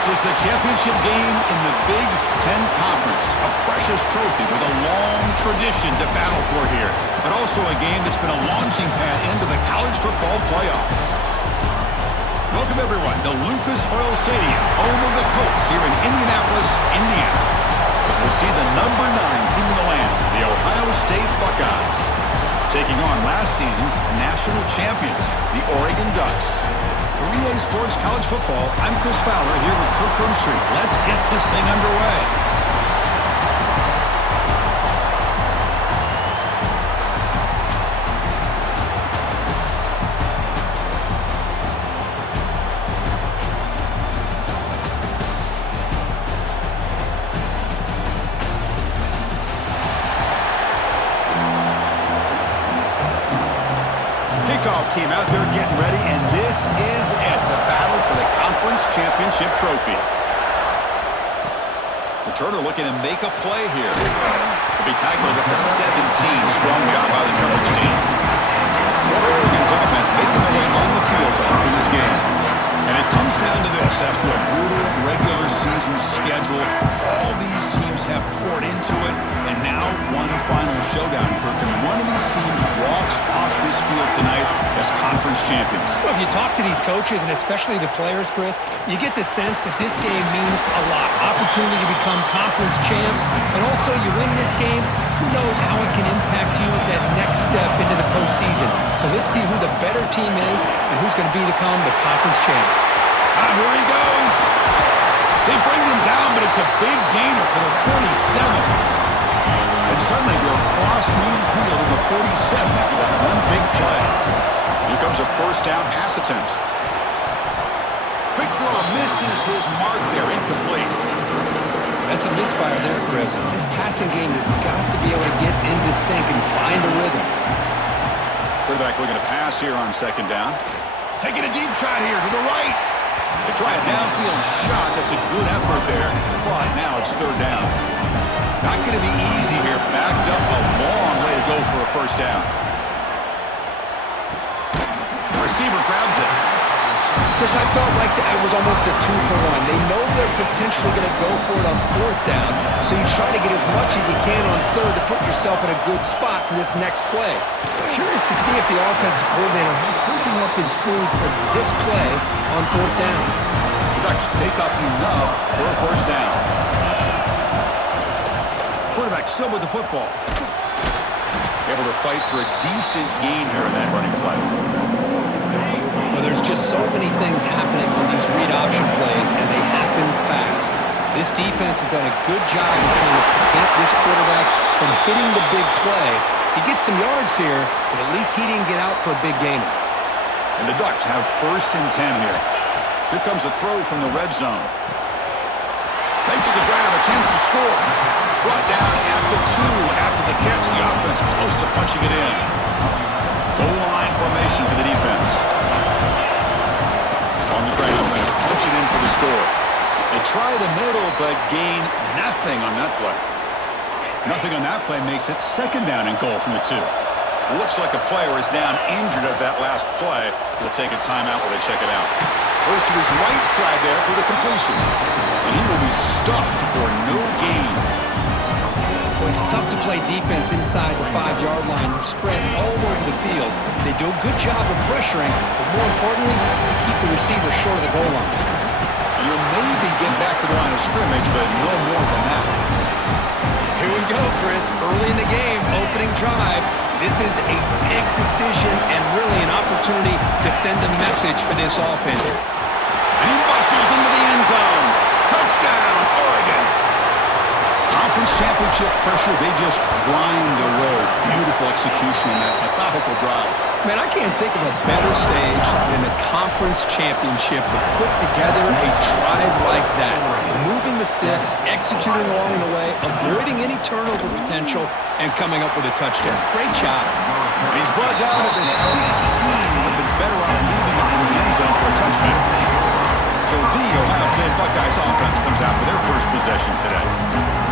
This is the championship game in the Big Ten Conference. A precious trophy with a long tradition to battle for here, but also a game that's been a launching pad into the college football playoff. Welcome, everyone, to Lucas Oil Stadium, home of the Colts here in Indianapolis, Indiana. As we'll see the number 9 team in the land, the Ohio State Buckeyes, taking on last season's national champions, the Oregon Ducks. For EA Sports College Football, I'm Chris Fowler here with Kirk Herbstreit. Let's get this thing underway. Kickoff team out there getting ready, and this is it, the battle for the conference championship trophy. Returner looking to make a play here. He'll be tackled at the 17. Strong job by the coverage team. So Oregon's offense making their way on the field to open this game. And it comes down to this. After a brutal regular season schedule, all these teams have poured into it, and now one final showdown, Kirk. And one of these teams walks off this field tonight as conference champions. Well, if you talk to these coaches, and especially the players, Chris, you get the sense that this game means a lot. Opportunity to become conference champs, and also you win this game, who knows how it can impact you at that next step into the postseason. So let's see who the better team is and who's going to become the conference champ. Here he goes. They bring him down, but it's a big gainer for the 47. And suddenly they're across midfield to the 47 after that one big play. Here comes a first down pass attempt. Quick throw misses his mark there, incomplete. That's a misfire there, Chris. This passing game has got to be able to get into sync and find a rhythm. Quarterback looking to pass here on second down. Taking a deep shot here to the right. They try a downfield shot. That's a good effort there. But now it's third down. Not going to be easy here. Backed up a long way to go for a first down. The receiver grabs it. Chris, I felt like that was almost a 2-for-1. They know they're potentially going to go for it on fourth down, so you try to get as much as you can on third to put yourself in a good spot for this next play. Curious to see if the offensive coordinator had something up his sleeve for this play on fourth down. The Ducks pick up enough for a first down. Quarterback still with the football. Able to fight for a decent gain here in that running play. Well, there's just so many things happening on these read option plays, and they happen fast. This defense has done a good job of trying to prevent this quarterback from hitting the big play. He gets some yards here, but at least he didn't get out for a big gainer. And the Ducks have first and 10 here. Here comes a throw from the red zone. Makes the grab, a chance to score. Brought down after 2 after the catch. The offense close to punching it in. Goal line formation for the defense. On the ground, going to punch it in for the score. They try the middle, but gain nothing on that play. Nothing on that play makes it second down and goal from the 2. Looks like a player is down injured at that last play. We'll take a timeout while they check it out. Goes to his right side there for the completion. And he will be stuffed for no gain. Well, it's tough to play defense inside the 5-yard line. They're spread all over the field. They do a good job of pressuring, but more importantly, they keep the receiver short of the goal line. And you'll maybe get back to the line of scrimmage, but no more than that. Here we go, Chris. Early in the game, opening drive. This is a big decision and really an opportunity to send a message for this offense. And he muscles into the end zone. Touchdown, Oregon. Conference championship pressure, they just grind away. Beautiful execution on that methodical drive. Man, I can't think of a better stage than the conference championship to put together a drive like that. Moving the sticks, executing along the way, avoiding any turnover potential, and coming up with a touchdown. Great job. And he's brought down at the 16. Would have been better off leaving it in the end zone for a touchback. So the Ohio State Buckeyes offense comes out for their first possession today.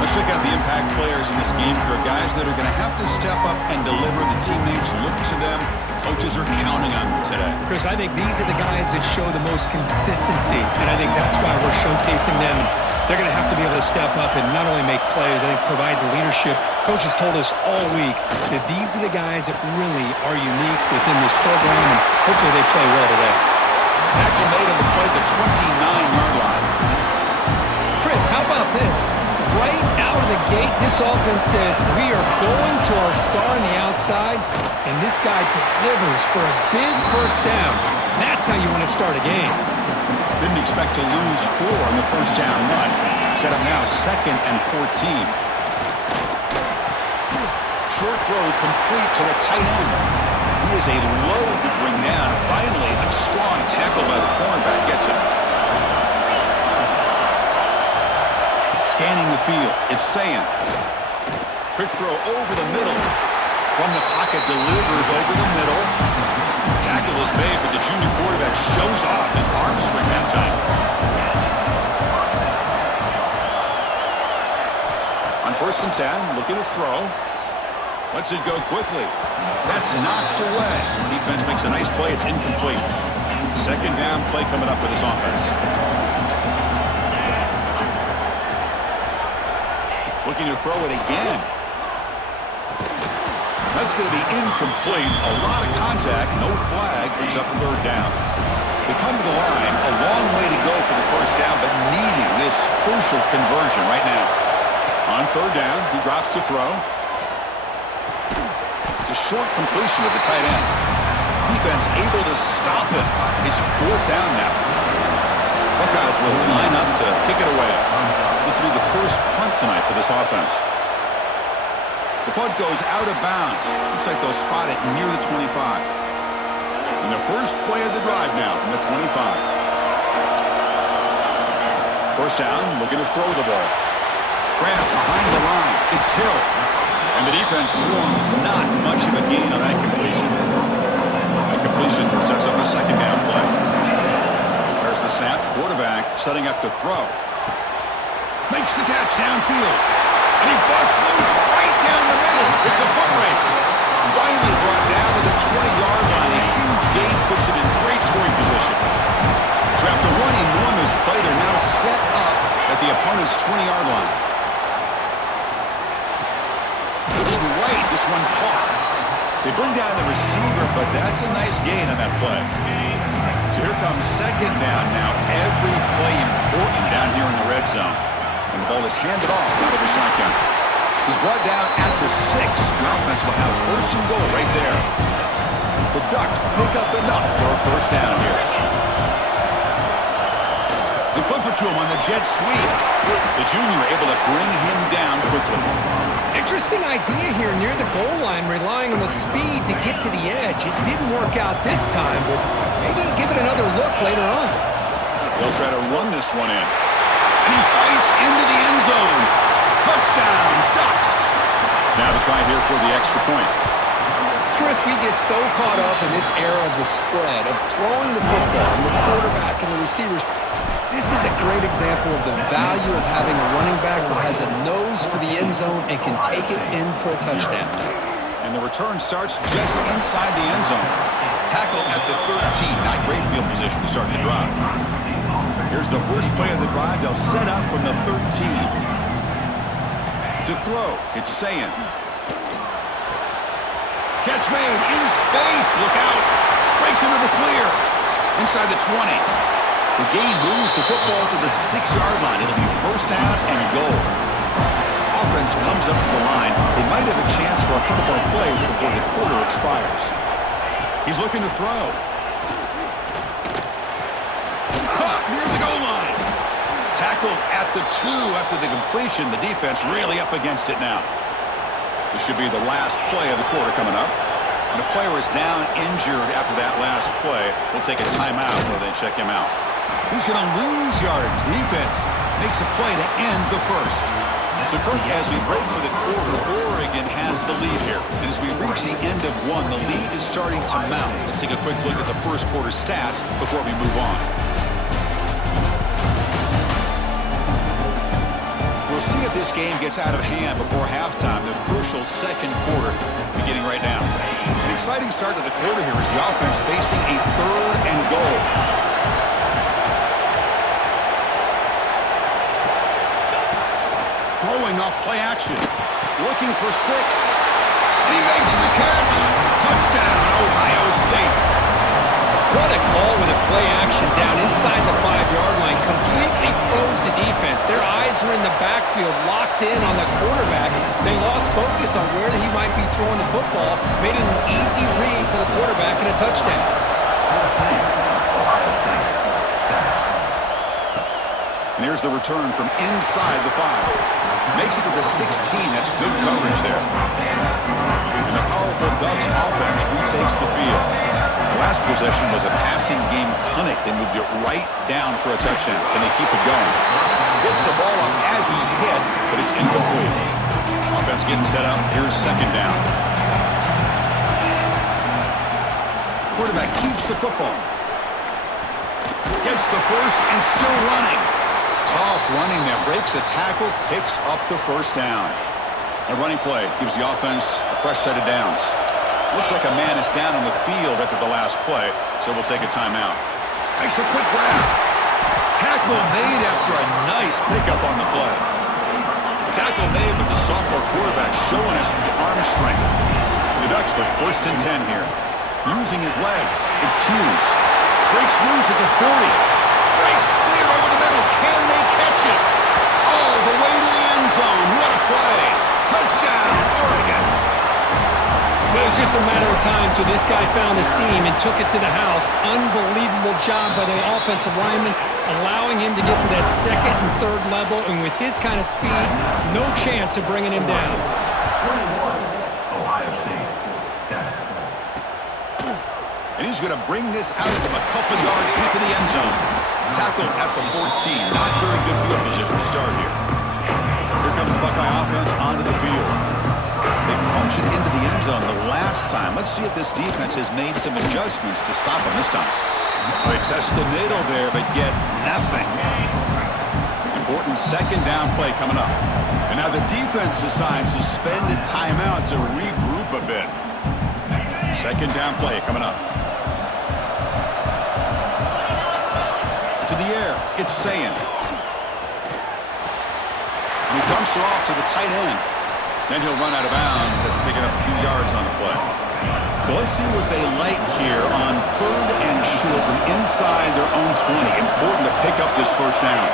Let's check out the impact players in this game here. Guys that are going to have to step up and deliver. The teammates look to them. Coaches are counting on them today. Chris, I think these are the guys that show the most consistency, and I think that's why we're showcasing them. They're going to have to be able to step up and not only make plays, I think provide the leadership. Coaches told us all week that these are the guys that really are unique within this program, and hopefully they play well today. Tackle made on the play at the 29-yard line. Chris, how about this? Right out of the gate, this offense says we are going to our star on the outside, and this guy delivers for a big first down. That's how you want to start a game. Didn't expect to lose 4 on the first down run. Set up now 2nd and 14. Short throw complete to the tight end. He is a load to bring down. Finally, a strong tackle by the cornerback gets him. Scanning the field, it's Sayan. Quick throw over the middle. From the pocket, delivers over the middle. Tackle is made, but the junior quarterback shows off his arm strength that time. On 1st and 10, looking to throw. Lets it go quickly. That's knocked away. Defense makes a nice play. It's incomplete. 2nd down play coming up for this offense. Looking to throw it again. That's going to be incomplete. A lot of contact. No flag. Brings up 3rd down. They come to the line. A long way to go for the first down, but needing this crucial conversion right now. On 3rd down, he drops to throw. A short completion of the tight end. Defense able to stop it. It's 4th down now. Buckeyes will line up to kick it away. This will be the first punt tonight for this offense. The punt goes out of bounds. Looks like they'll spot it near the 25. And the first play of the drive now from the 25. First down, looking to throw the ball. Grant behind the line. It's Hill. And the defense swarms. Not much of a gain on that completion. That completion sets up a 2nd down play. There's the snap. Quarterback setting up to throw. Makes the catch downfield. And he busts loose right down the middle. It's a foot race. Finally brought down to the 20-yard line. A huge gain puts it in great scoring position. So after one enormous play, they're now set up at the opponent's 20-yard line. Looking right, this one caught. They bring down the receiver, but that's a nice gain on that play. So here comes 2nd down now. Every play important down here in the red zone. And the ball is handed off out of the shotgun. He's brought down at the 6. The offense will have 1st and goal right there. The Ducks pick up enough for a first down here. They flip it to him on the jet sweep. The junior able to bring him down quickly. Interesting idea here near the goal line, relying on the speed to get to the edge. It didn't work out this time, but maybe give it another look later on. They'll try to run this one in. And he fights into the end zone. Touchdown, Ducks. Now the try here for the extra point. Chris, we get so caught up in this era of the spread, of throwing the football, and the quarterback and the receivers. This is a great example of the value of having a running back that has a nose for the end zone and can take it in for a touchdown. And the return starts just inside the end zone. Tackle at the 13. Not great field position to start the drive. Here's the first play of the drive. They'll set up from the 13. To throw, it's Sayan. Catch made in space. Look out. Breaks into the clear. Inside the 20. The gain moves the football to the 6-yard line. It'll be first down and goal. Offense comes up to the line. They might have a chance for a couple more plays before the quarter expires. He's looking to throw. Caught near the goal line. Tackled at the 2 after the completion. The defense really up against it now. This should be the last play of the quarter coming up. When a player is down injured after that last play, we'll take a timeout while they check him out. He's going to lose yards. The defense makes a play to end the first. So, Kirk, as we break for the quarter, Oregon has the lead here. And as we reach the end of one, the lead is starting to mount. Let's take a quick look at the first quarter stats before we move on. see if this game gets out of hand before halftime, the crucial second quarter beginning right now. An exciting start to the quarter here as the offense facing a 3rd and goal. Throwing off play action. Looking for 6. And he makes the catch. Touchdown, Ohio State. What a call with a play action down inside the 5-yard line. Completely froze the defense. Their eyes were in the backfield, locked in on the quarterback. They lost focus on where he might be throwing the football. Made it an easy read for the quarterback and a touchdown. And here's the return from inside the 5. Makes it to the 16. That's good coverage there. And the powerful Ducks offense retakes the field. The last possession was a passing game clinic. They moved it right down for a touchdown. Can they keep it going? Gets the ball off as he's hit, but it's incomplete. Offense getting set up. Here's 2nd down. Quarterback keeps the football. Gets the first and still running. Tough running there. Breaks a tackle, picks up the 1st down. A running play gives the offense a fresh set of downs. Looks like a man is down on the field after the last play, so we'll take a timeout. Makes a quick grab. Tackle made after a nice pickup on the play. The tackle made with the sophomore quarterback showing us the arm strength. The Ducks with 1st and 10 here. Using his legs. It's Hughes. Breaks loose at the 40. Breaks clear over the middle. Can they catch it? All the way to the end zone. What a play. Touchdown, Oregon. It was just a matter of time till this guy found the seam and took it to the house. Unbelievable job by the offensive lineman, allowing him to get to that 2nd and 3rd level, and with his kind of speed, no chance of bringing him down. And he's going to bring this out from a couple yards deep in the end zone. Tackled at the 14. Not very good field position to start here. Here comes the Buckeye offense onto the field. They punch it into the end zone the last time. Let's see if this defense has made some adjustments to stop them this time. They test the middle there, but get nothing. Important 2nd down play coming up. And now the defense decides to spend a timeout to regroup a bit. 2nd down play coming up. To the air, it's Sayin. He dumps it off to the tight end. Then he'll run out of bounds after picking up a few yards on the play. So let's see what they like here on 3rd and short from inside their own 20. Important to pick up this 1st down.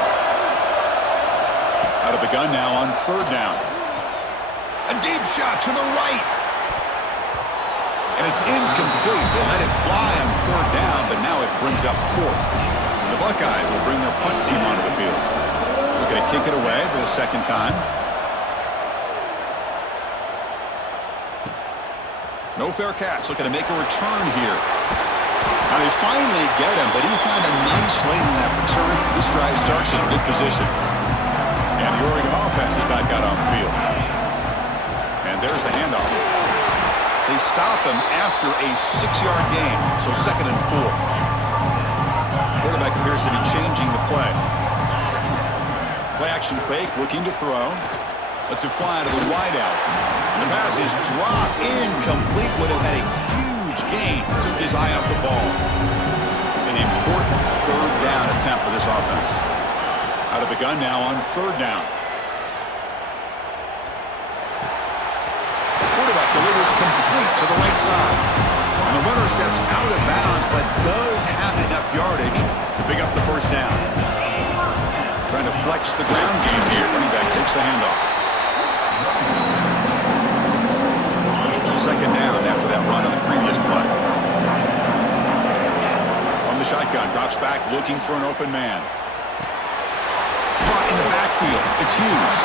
Out of the gun now on 3rd down. A deep shot to the right. And it's incomplete. They let it fly on 3rd down, but now it brings up 4th. And the Buckeyes will bring their punt team onto the field. They're going to kick it away for the 2nd time. No fair catch. Looking to make a return here. Now they finally get him, but he found a nice lane in that return. This drive starts in good position. And the Oregon offense is back out on the field. And there's the handoff. They stop him after a 6-yard gain, so 2nd and 4. Quarterback appears to be changing the play. Play action fake, looking to throw. Lets it fly to the wideout. And the pass is dropped incomplete. Would have had a huge gain. Took his eye off the ball. An important 3rd down attempt for this offense. Out of the gun now on 3rd down. The quarterback delivers complete to the right side. And the runner steps out of bounds, but does have enough yardage to pick up the 1st down. Trying to flex the ground game here. Running back takes the handoff. 2nd down after that run on the previous play. From the shotgun, drops back, looking for an open man. Caught in the backfield. It's Hughes.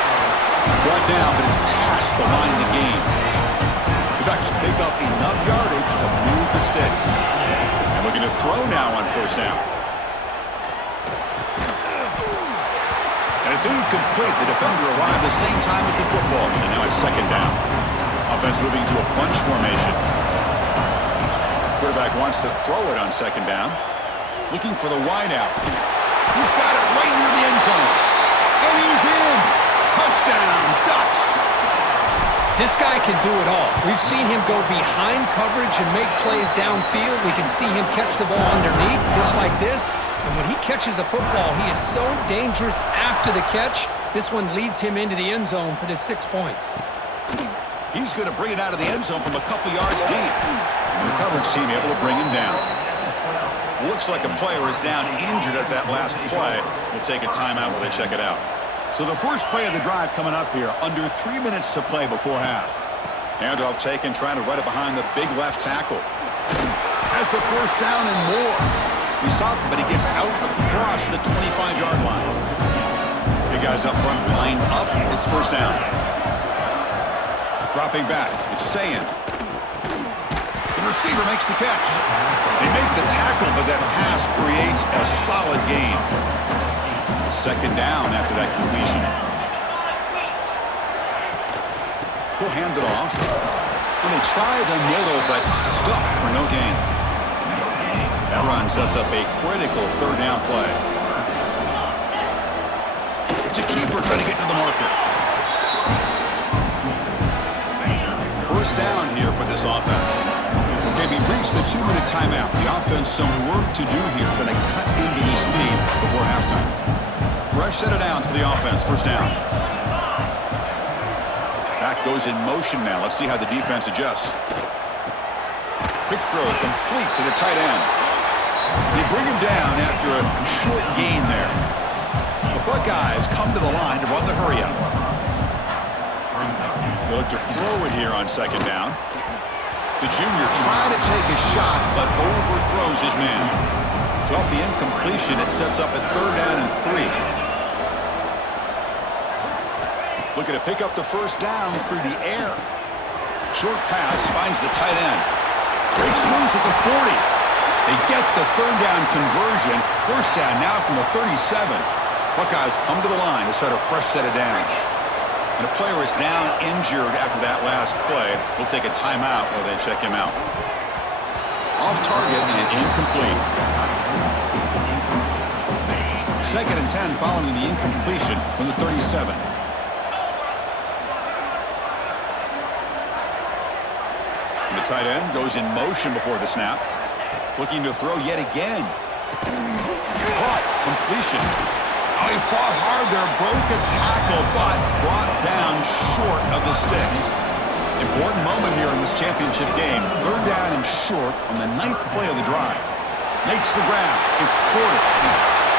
Brought down, but it's past the line to gain. The Ducks pick up enough yardage to move the sticks. And looking to throw now on 1st down. And it's incomplete. The defender arrived the same time as the football. And now it's 2nd down. Offense moving to a bunch formation. Quarterback wants to throw it on 2nd down. Looking for the wideout. He's got it right near the end zone. And he's in. Touchdown, Ducks! This guy can do it all. We've seen him go behind coverage and make plays downfield. We can see him catch the ball underneath, just like this. And when he catches a football, he is so dangerous after the catch. This one leads him into the end zone for the 6 points. He's going to bring it out of the end zone from a couple yards deep. And the coverage team able to bring him down. Looks like a player is down injured at that last play. We'll take a timeout while they check it out. So the first play of the drive coming up here, under 3 minutes to play before half. Handoff taken, trying to run it behind the big left tackle. Has the first down and more. He stopped him, but he gets out across the 25-yard line. Big guys up front, lined up. It's first down. Dropping back, it's Sayin. The receiver makes the catch. They make the tackle, but that pass creates a solid gain. Second down after that completion. He'll hand it off. And they try the middle, but stuck for no gain. That run sets up a critical third down play. It's a keeper trying to get to the marker. First down here for this offense. Okay, we reached the 2-minute timeout. The offense some work to do here, trying to cut into this lead before halftime. Fresh set of downs for the offense. First down. Back goes in motion now. Let's see how the defense adjusts. Quick throw complete to the tight end. They bring him down after a short gain there. The Buckeyes come to the line to run the hurry up. They look to throw it here on second down. The junior trying to take a shot, but overthrows his man. So off the incompletion, it sets up a third down and 3. Looking to pick up the first down through the air. Short pass finds the tight end. Breaks loose at the 40. They get the third down conversion. First down now from the 37. Buckeyes come to the line to start a fresh set of downs. And a player is down injured after that last play. We'll take a timeout while they check him out. Off target and incomplete. Second and 10 following the incompletion from the 37. And the tight end goes in motion before the snap. Looking to throw yet again. Caught. Completion. Oh, he fought hard there, broke a tackle, but brought down short of the sticks. Important moment here in this championship game. Third down and short on the 9th play of the drive. Makes the grab. It's Porter.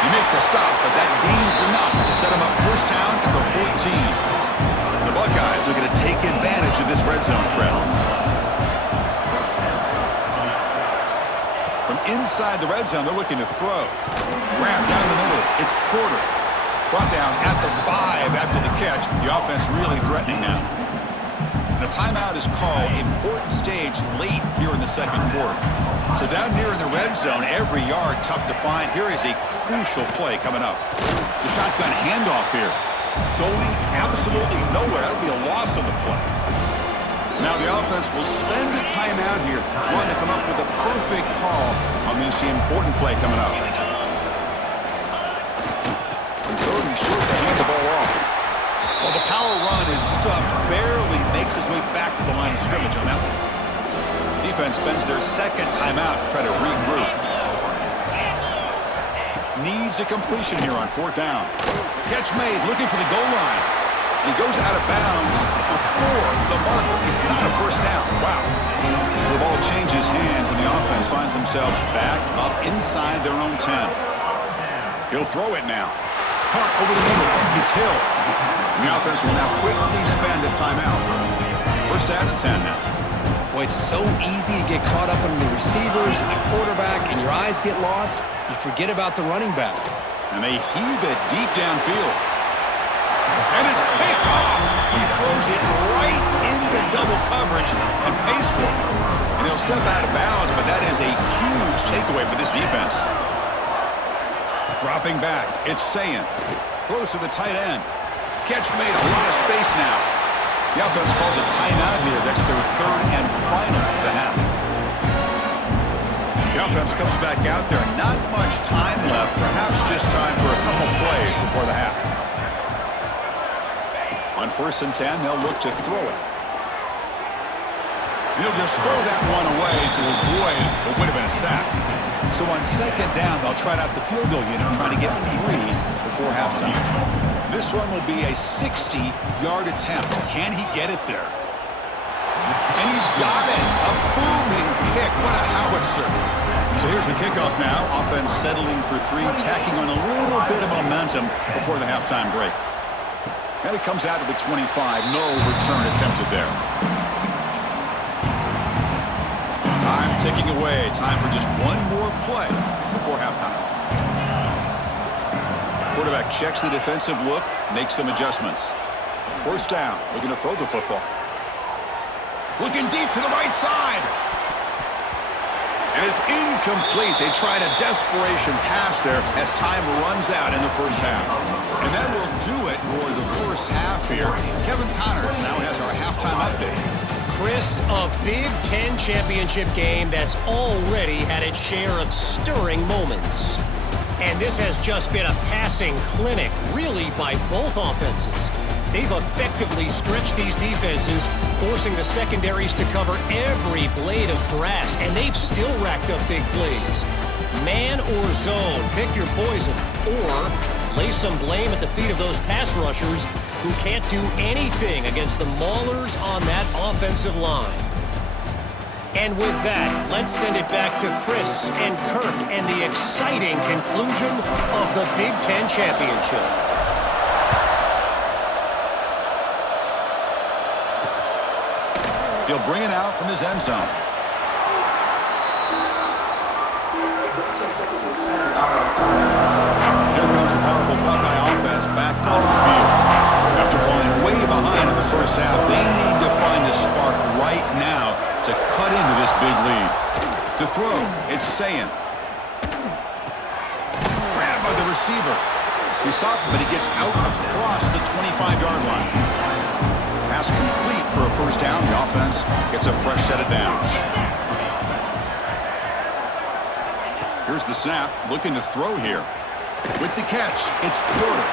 You make the stop, but that gains enough to set him up first down at the 14. The Buckeyes are going to take advantage of this red zone trail. From inside the red zone, they're looking to throw. Grab down the middle. It's Porter. Brought down at the 5 after the catch. The offense really threatening now. And a timeout is called. Important stage late here in the second quarter. So down here in the red zone, every yard tough to find. Here is a crucial play coming up. The shotgun handoff here. Going absolutely nowhere. That'll be a loss on the play. Now the offense will spend a timeout here, wanting to come up with a perfect call on this important play coming up. From third and short to hand the ball off. Well, the power run is stuffed, barely makes his way back to the line of scrimmage on that one. Defense spends their second timeout to try to regroup. Needs a completion here on fourth down. Catch made, looking for the goal line. He goes out of bounds before the marker. It's not a first down. Wow. So the ball changes hands, and the offense finds themselves back up inside their own 10. He'll throw it now. Hart over the middle. It's Hill. And the offense will now quickly spend a timeout. First down and 10 now. Boy, it's so easy to get caught up in the receivers and the quarterback, and your eyes get lost. You forget about the running back. And they heave it deep downfield. And it's picked off. He throws it right into double coverage and pays for it. And he'll step out of bounds, but that is a huge takeaway for this defense. Dropping back, it's Sayin. Throws to the tight end. Catch made, a lot of space now. The offense calls a timeout here. That's their third and final of the half. The offense comes back out there. Not much time left. Perhaps just time for a couple plays before the half. On 1st and 10, they'll look to throw it. He'll just throw that one away to avoid what would have been a sack. So on 2nd down, they'll try out the field goal unit, trying to get 3 before halftime. This one will be a 60-yard attempt. Can he get it there? And he's got it. A booming kick. What a howitzer. So here's the kickoff now. Offense settling for 3, tacking on a little bit of momentum before the halftime break. And it comes out to the 25. No return attempted there. Time ticking away. Time for just one more play before halftime. Quarterback checks the defensive look, makes some adjustments. 1st down, looking to throw the football. Looking deep to the right side. And it's incomplete. They tried a desperation pass there as time runs out in the 1st half. And that will do it for the 1st half here. Kevin Connors now has our halftime update. Chris, a Big Ten championship game that's already had its share of stirring moments. And this has just been a passing clinic, really, by both offenses. They've effectively stretched these defenses, forcing the secondaries to cover every blade of grass, and they've still racked up big plays. Man or zone, pick your poison, or lay some blame at the feet of those pass rushers who can't do anything against the maulers on that offensive line. And with that, let's send it back to Chris and Kirk and the exciting conclusion of the Big Ten Championship. He'll bring it out from his end zone. Here comes the powerful Buckeye offense back onto the field. After falling way behind in the 1st half, they need to find a spark right now to cut into this big lead. To throw, it's Sayin. Grabbed by the receiver. He stopped, but he gets out across the 25-yard line. Pass complete for a 1st down. The offense gets a fresh set of downs. Here's the snap. Looking to throw here. With the catch, it's Porter.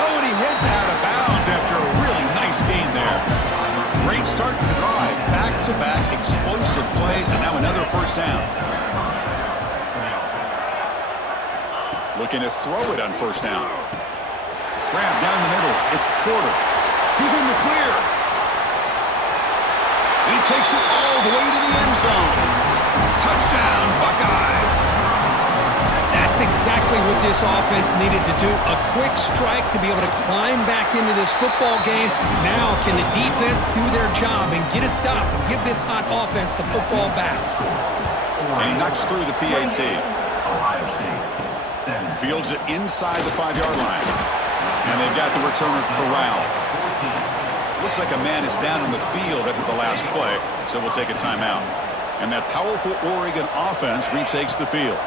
Oh, and he heads out of bounds after a really nice gain there. Great start to the drive. Back-to-back explosive plays, and now another 1st down. Looking to throw it on 1st down. Grab down the middle. It's Porter. He's in the clear. And he takes it all the way to the end zone. Touchdown, Buckeyes. That's exactly what this offense needed to do. A quick strike to be able to climb back into this football game. Now can the defense do their job and get a stop and give this hot offense the football back? And he knocks through the PAT. Fields it inside the 5-yard line. And they've got the returner corralled. Looks like a man is down on the field after the last play, so we'll take a timeout. And that powerful Oregon offense retakes the field.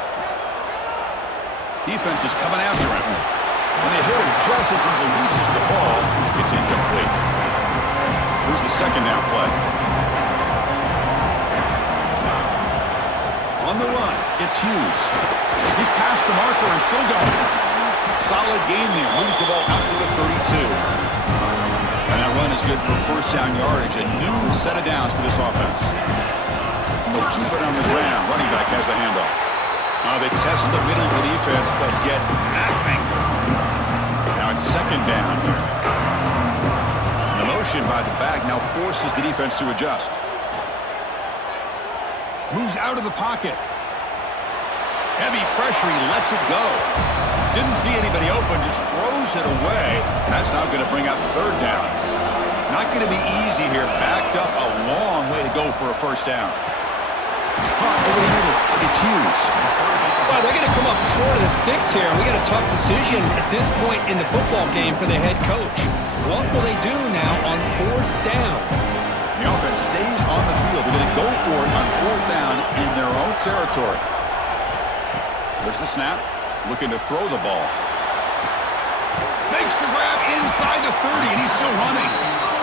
Defense is coming after him. When they hit him just as he releases the ball, it's incomplete. Here's the 2nd down play. On the run, it's Hughes. He's past the marker and still going. Solid gain there. Moves the ball out to the 32. And that run is good for 1st down yardage. A new set of downs for this offense. And they'll keep it on the ground. Running back has the handoff. They test the middle of the defense, but get nothing. Now it's 2nd down here. And the motion by the back now forces the defense to adjust. Moves out of the pocket. Heavy pressure, he lets it go. Didn't see anybody open, just throws it away. That's now going to bring out 3rd down. Not going to be easy here. Backed up a long way to go for a 1st down. Caught over the middle. It's Hughes. Well, they're going to come up short of the sticks here. We got a tough decision at this point in the football game for the head coach. What will they do now on 4th down? The offense stays on the field. They're going to go for it on 4th down in their own territory. There's the snap. Looking to throw the ball. Makes the grab inside the 30, and he's still running.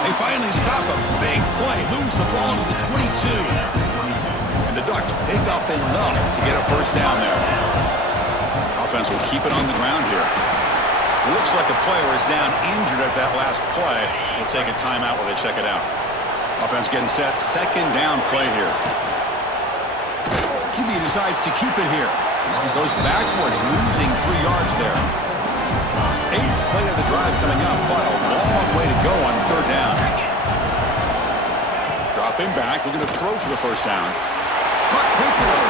They finally stop a big play. Moves the ball to the 22. And the Ducks pick up enough to get a 1st down there. Offense will keep it on the ground here. It looks like a player is down injured at that last play. We'll take a timeout while they check it out. Offense getting set. Second down play here. QB decides to keep it here. Goes backwards, losing 3 yards there. 8th play of the drive coming up, but a long way to go on third down. Dropping back, looking to throw for the first down. Caught quickly.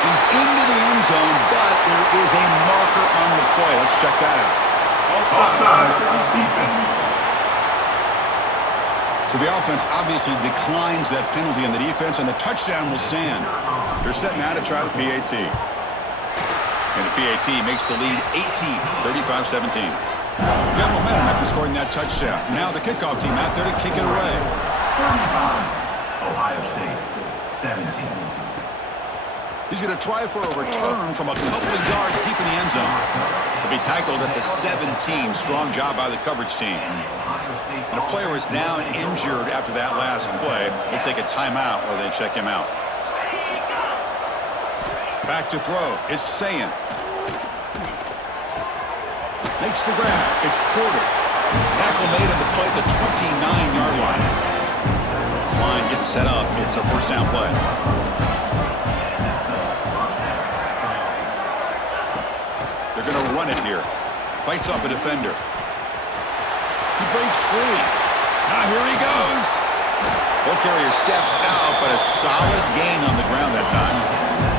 He's into the end zone, but there is a marker on the play. Let's check that out. Offside. Defense. So the offense obviously declines that penalty on the defense, and the touchdown will stand. They're set now to try the PAT. And the PAT makes the lead 18, 35-17. Got momentum after scoring that touchdown. Now the kickoff team out there to kick it away. 35, Ohio State, 17. He's going to try for a return from a couple of yards deep in the end zone. He'll be tackled at the 17. Strong job by the coverage team. And a player is down injured after that last play. We'll take a timeout while they check him out. Back to throw. It's Sayin. Makes the grab. It's Porter. Tackle made on the play at the 29-yard line. This line getting set up. It's a first down play. They're going to run it here. Fights off a defender. He breaks free. Now here he goes. Ball carrier steps out, but a solid gain on the ground that time.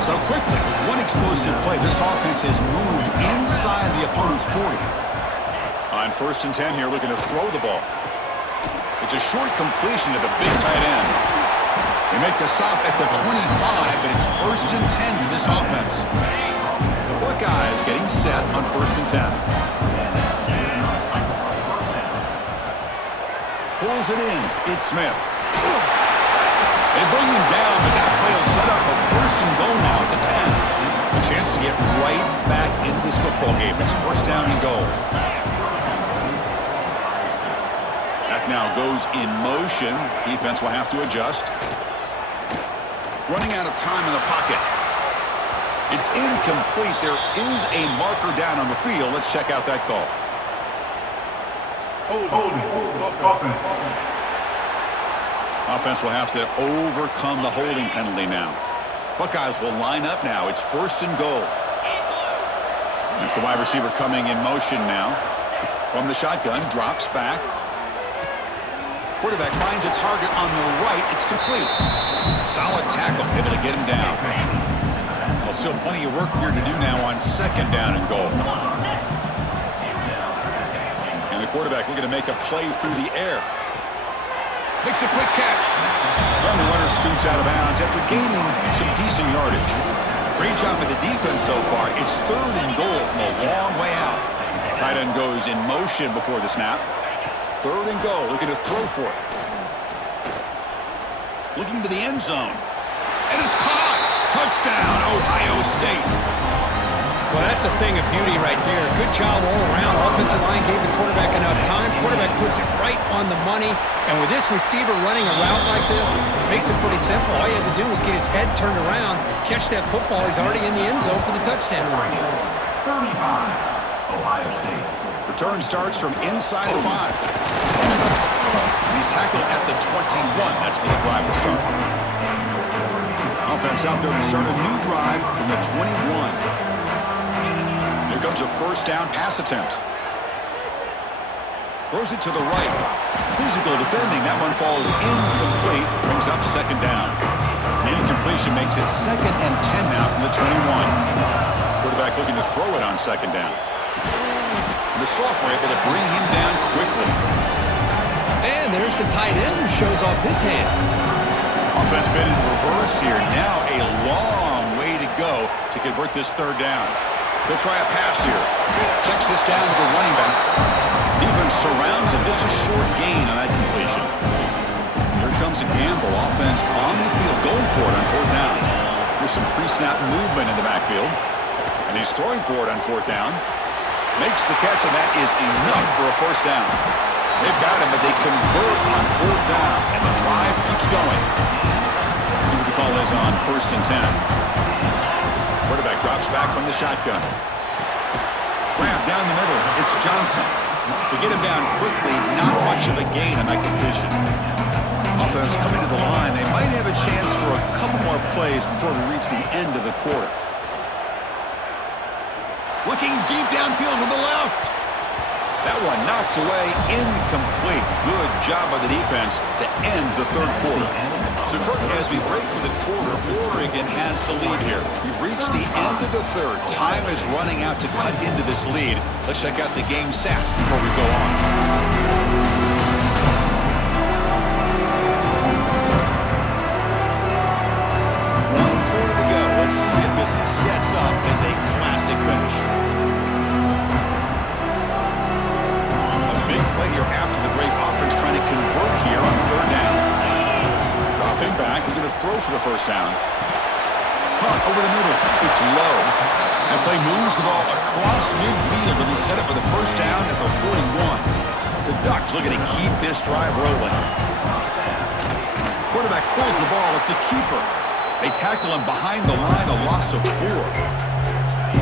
So quickly, with one explosive play, this offense has moved inside the opponent's 40. On 1st and 10 here, looking to throw the ball. It's a short completion to the big tight end. They make the stop at the 25, but it's 1st and 10 for this offense. The Buckeyes getting set on 1st and 10. Pulls it in. It's Smith. They bring him down, but that play will set up a 1st and goal now at the 10. A chance to get right back into this football game. It's 1st down and goal. That now goes in motion. Defense will have to adjust. Running out of time in the pocket. It's incomplete. There is a marker down on the field. Let's check out that call. Offense will have to overcome the holding penalty now. Buckeyes will line up now. It's 1st and goal. It's the wide receiver coming in motion now. From the shotgun, drops back. Quarterback finds a target on the right. It's complete. Solid tackle, able to get him down. Well, still plenty of work here to do now on 2nd down and goal. And the quarterback looking to make a play through the air. Makes a quick catch. And the runner scoots out of bounds after gaining some decent yardage. Great job by the defense so far. It's 3rd and goal from a long way out. Tight end goes in motion before the snap. 3rd and goal, looking to throw for it. Looking to the end zone. And it's caught. Touchdown, Ohio State. Well, that's a thing of beauty right there. Good job all around. Offensive line gave the quarterback enough time. Quarterback puts it right on the money. And with this receiver running a route like this, makes it pretty simple. All you have to do is get his head turned around, catch that football. He's already in the end zone for the touchdown. 35, Ohio State. Return starts from inside the 5. He's tackled at the 21. That's where the drive will start. Offense out there to start a new drive from the 21. Here comes a 1st down pass attempt. Throws it to the right. Physical defending. That one falls incomplete. Brings up 2nd down. The incompletion makes it 2nd and 10 now from the 21. Quarterback looking to throw it on 2nd down. And the sophomore able to bring him down quickly. And there's the tight end who shows off his hands. Offense been in reverse here. Now a long way to go to convert this 3rd down. They'll try a pass here. Checks this down to the running back. Defense surrounds him. Just a short gain on that completion. Here comes a gamble. Offense on the field going for it on 4th down. There's some pre-snap movement in the backfield. And he's throwing for it on 4th down. Makes the catch, and that is enough for a 1st down. They've got him, but they convert on 4th down, and the drive keeps going. See what the call is on 1st and 10. Quarterback drops back from the shotgun. Grab down the middle. It's Johnson. To get him down quickly, not much of a gain on that completion. Offense coming to the line. They might have a chance for a couple more plays before we reach the end of the quarter. Looking deep downfield to the left. That one knocked away, incomplete. Good job by the defense to end the third quarter. So, Kurt, as we break for the quarter, Oregon has the lead here. We've reached the end of the third. Time is running out to cut into this lead. Let's check out the game stats before we go on. One quarter to go. Let's see if this sets up as a classic finish. Big play here after the break. Offense trying to convert here on third down. Dropping back. They're going to throw for the first down. Caught over the middle. It's low. That play moves the ball across midfield, and he set up for the first down at the 41. The Ducks looking to keep this drive rolling. Quarterback pulls the ball. It's a keeper. They tackle him behind the line, a loss of 4.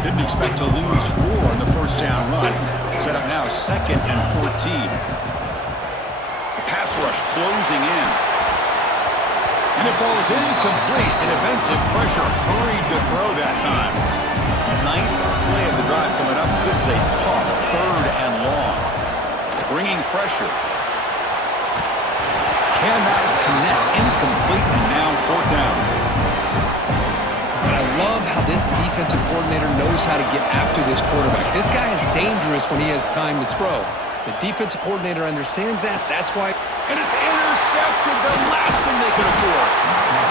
Didn't expect to lose 4 on the first down run. Set up now 2nd and 14. The pass rush closing in. And it falls incomplete. And defensive pressure hurried to throw that time. 9th play of the drive coming up. This is a tough 3rd and long. Bringing pressure. Cannot connect. Incomplete, and now 4th down. I love how this defensive coordinator knows how to get after this quarterback. This guy is dangerous when he has time to throw. The defensive coordinator understands that. That's why. And it's intercepted, the last thing they could afford.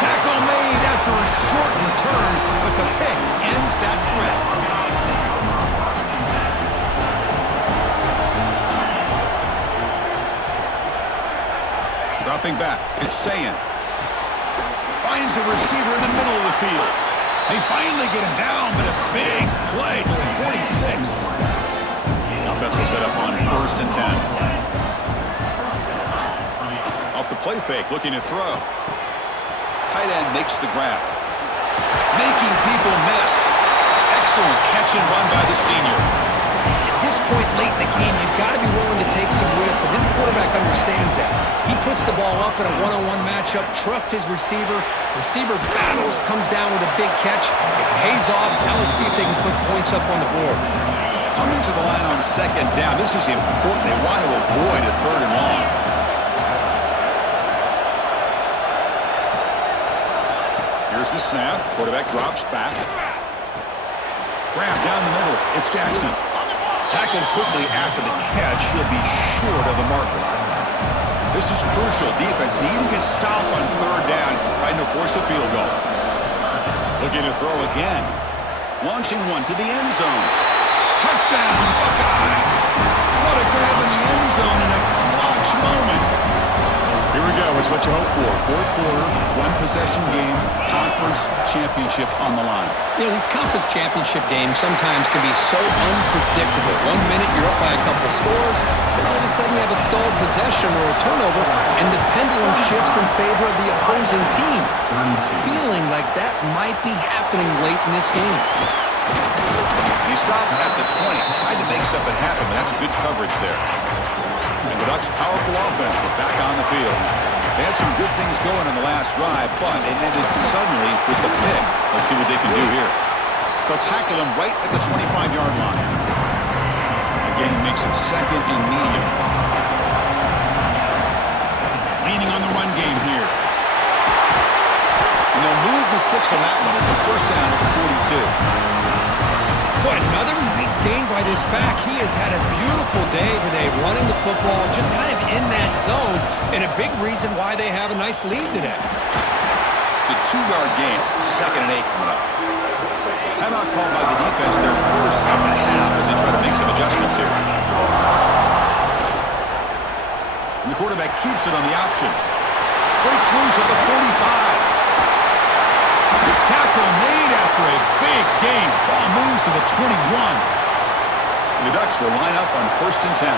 Tackle made after a short return, but the pick ends that threat. Dropping back, it's Sayan. Finds a receiver in the middle of the field. They finally get him down, but a big play to the 46. Offense will set up on 1st and 10. Off the play fake, looking to throw. Tight end makes the grab. Making people miss. Excellent catch and run by the senior. At this point late in the game, you've got to be willing to take some risks, and this quarterback understands that. He puts the ball up in a one-on-one matchup, trusts his receiver. Receiver battles, comes down with a big catch. It pays off. Now let's see if they can put points up on the board. Coming to the line on 2nd down. This is important. They want to avoid a 3rd and long. Here's the snap. Quarterback drops back. Grab down the middle. It's Jackson. Tackled quickly after the catch. He'll be short of the marker. This is crucial. Defense needing a stop on 3rd down, trying to force a field goal. Looking to throw again. Launching one to the end zone. Touchdown, Buckeyes! What a grab in the end zone in a clutch moment. Here we go. It's what you hope for. 4th quarter, 1-possession game, conference championship on the line. You know, these conference championship games sometimes can be so unpredictable. 1 minute you're up by a couple scores, and all of a sudden you have a stalled possession or a turnover, and the pendulum shifts in favor of the opposing team. It's feeling like that might be happening late in this game. And he stopped at the 20, tried to make something happen, but that's good coverage there. And the Ducks' powerful offense is back on the field. They had some good things going on the last drive, but it ended suddenly with the pick. Let's see what they can do here. They'll tackle him right at the 25-yard line. Again, makes it 2nd and medium. Leaning on the run game here. And they'll move the 6 on that one. It's a 1st down at the 42. Boy, another nice gain by this back. He has had a beautiful day today running the football, just kind of in that zone, and a big reason why they have a nice lead today. It's a 2-yard gain, 2nd and 8 coming up. Timeout called by the defense, their first up and a half as they try to make some adjustments here. And the quarterback keeps it on the option. Breaks loose at the 45. Tackle made after a big gain. Ball moves to the 21. And the Ducks will line up on 1st and 10.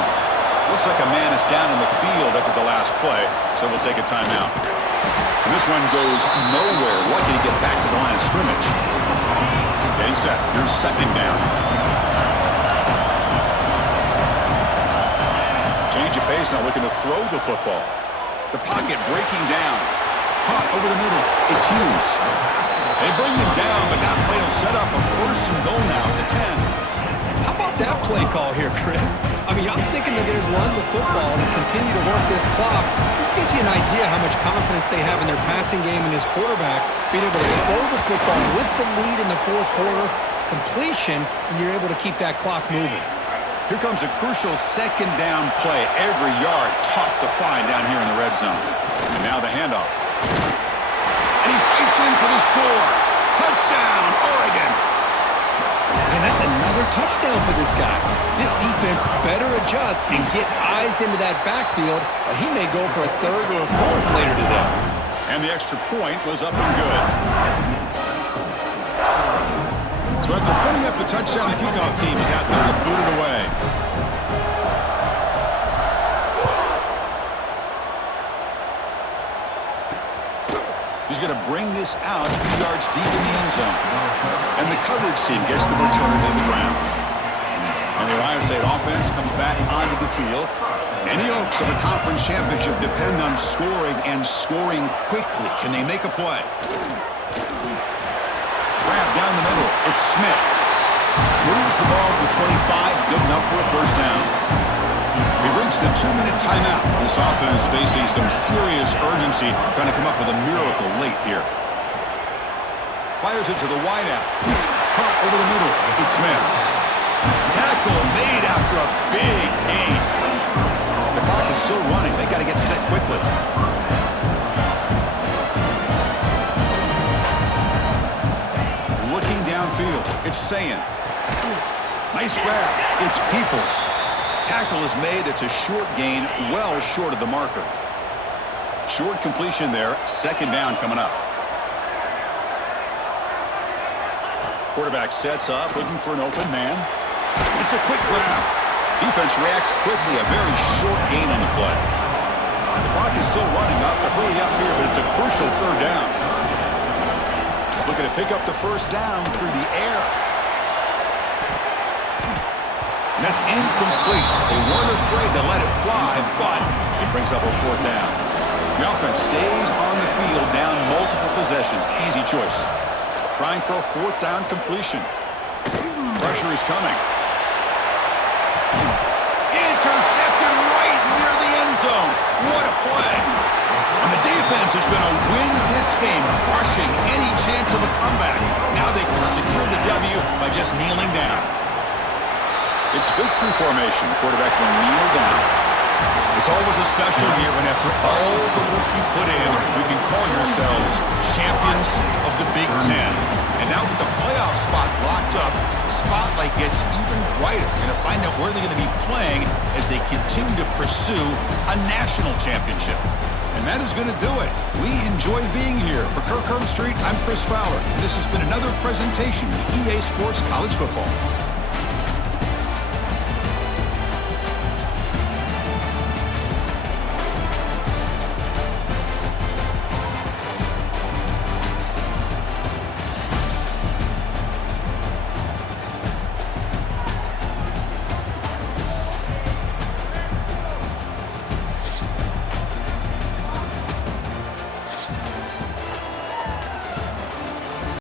Looks like a man is down in the field after the last play, so we'll take a timeout. And this one goes nowhere. Lucky to get back to the line of scrimmage. Getting set. Here's 2nd down. change of pace now, looking to throw the football. The pocket breaking down. Caught over the middle. It's Hughes. They bring him down, but that play will set up a first and goal now at the 10. How about that play call here, Chris? I mean, I'm thinking they're going to run the football and continue to work this clock. This gives you an idea how much confidence they have in their passing game and his quarterback, being able to throw the football with the lead in the fourth quarter, completion, and you're able to keep that clock moving. Here comes a crucial second down play. Every yard tough to find down here in the red zone. And now the handoff. And he fights in for the score. Touchdown, Oregon. And that's another touchdown for this guy. This defense better adjust and get eyes into that backfield, or he may go for a third or a fourth later today. And the extra point was up and good. So after putting up the touchdown, the kickoff team is out there to boot it away. He's going to bring this out a few yards deep in the end zone. And the coverage team gets the return to the ground. And the Ohio State offense comes back onto the field. Any hopes of a conference championship depend on scoring and scoring quickly. Can they make a play? Grab down the middle. It's Smith. Moves the ball to the 25. Good enough for a first down. We've reached the 2-minute timeout. This offense facing some serious urgency, trying to come up with a miracle late here. Fires it to the wideout. Caught over the middle. It's Smith. Tackle made after a big gain. The clock is still running. They got to get set quickly. Looking downfield. It's Sayin. Nice grab. It's Peoples. Tackle is made. It's a short gain, well short of the marker. Short completion there. Second down coming up. Quarterback sets up, looking for an open man. It's a quick grab. Defense reacts quickly. A very short gain on the play. The clock is still running up. They're hurrying up here, but it's a crucial third down. Looking to pick up the first down through the air. And that's incomplete. They weren't afraid to let it fly, but it brings up a fourth down. The offense stays on the field down multiple possessions. Easy choice. Trying for a fourth down completion. Pressure is coming. Intercepted right near the end zone. What a play. And the defense is going to win this game, crushing any chance of a comeback. Now they can secure the W by just kneeling down. It's victory formation. The quarterback will kneel down. It's always a special year when after all the work you put in, you can call yourselves champions of the Big Ten. And now with the playoff spot locked up, the spotlight gets even brighter. Going to find out where they're going to be playing as they continue to pursue a national championship. And that is going to do it. We enjoyed being here. For Kirk Street, I'm Chris Fowler. And this has been another presentation of EA Sports College Football.